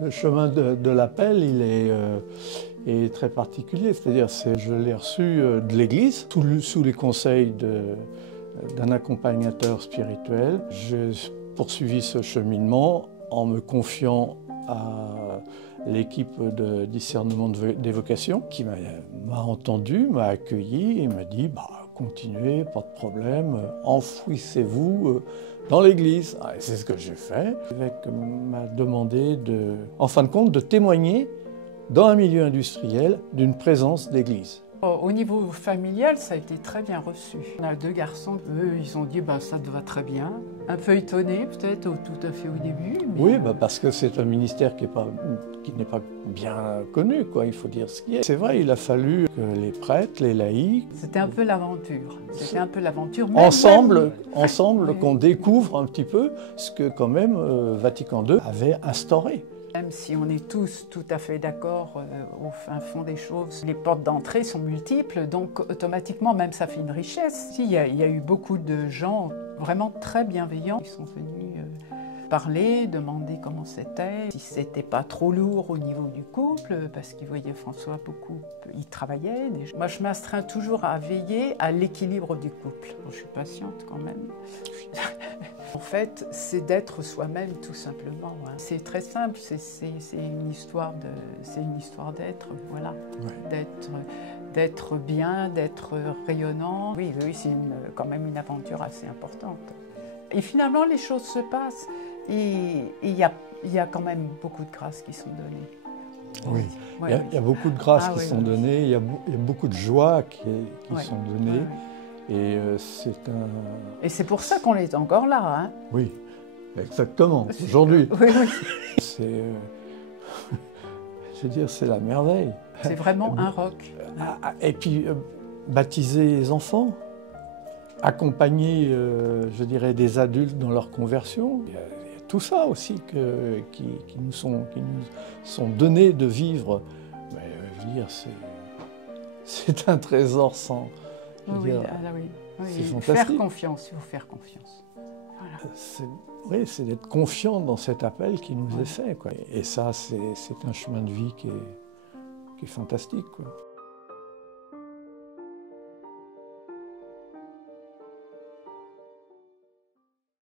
Le chemin de l'appel, il est très particulier. C'est-à-dire, je l'ai reçu de l'Église, sous les conseils d'un accompagnateur spirituel. J'ai poursuivi ce cheminement en me confiant à l'équipe de discernement des vocations qui m'a entendu, m'a accueilli et m'a dit continuez, pas de problème, enfouissez-vous dans l'église. C'est ce que j'ai fait. L'évêque m'a demandé, en fin de compte, de témoigner dans un milieu industriel d'une présence d'église. Au niveau familial, ça a été très bien reçu. On a 2 garçons, eux, ils ont dit ça te va très bien. Un peu étonnés peut-être tout à fait au début. Mais oui, parce que c'est un ministère qui n'est pas bien connu, quoi. Il faut dire ce qui est. C'est vrai, il a fallu que les prêtres, les laïcs... C'était un peu l'aventure. C'était un peu l'aventure. Ensemble, oui. qu'on découvre un petit peu ce que quand même Vatican II avait instauré. Même si on est tous tout à fait d'accord au fin fond des choses, les portes d'entrée sont multiples, donc automatiquement même ça fait une richesse. Il y a eu beaucoup de gens vraiment très bienveillants qui sont venus parler, demander comment c'était, si c'était pas trop lourd au niveau du couple, parce qu'ils voyaient François beaucoup, il travaillait. Moi je m'astreins toujours à veiller à l'équilibre du couple. Bon, je suis patiente quand même. En fait, c'est d'être soi-même tout simplement. Hein. C'est très simple, c'est une histoire d'être, voilà, ouais. D'être bien, d'être rayonnant. Oui, c'est quand même une aventure assez importante. Et finalement, les choses se passent et il y a quand même beaucoup de grâces qui sont données. Oui, ouais, il y a beaucoup de grâces qui sont données, il y a beaucoup de joie qui sont données. Et c'est pour ça qu'on est encore là, hein? Oui, exactement, aujourd'hui. Oui. Je veux dire, c'est la merveille. C'est vraiment un roc. Et puis, baptiser les enfants, accompagner, je dirais, des adultes dans leur conversion. Il y a tout ça aussi qui nous sont donnés de vivre. Mais, je veux dire, c'est un trésor sans... Oui, c'est fantastique. Faire confiance, il faut faire confiance. Voilà. Oui, c'est d'être confiant dans cet appel qui nous est fait, quoi. Et ça, c'est un chemin de vie qui est fantastique, quoi.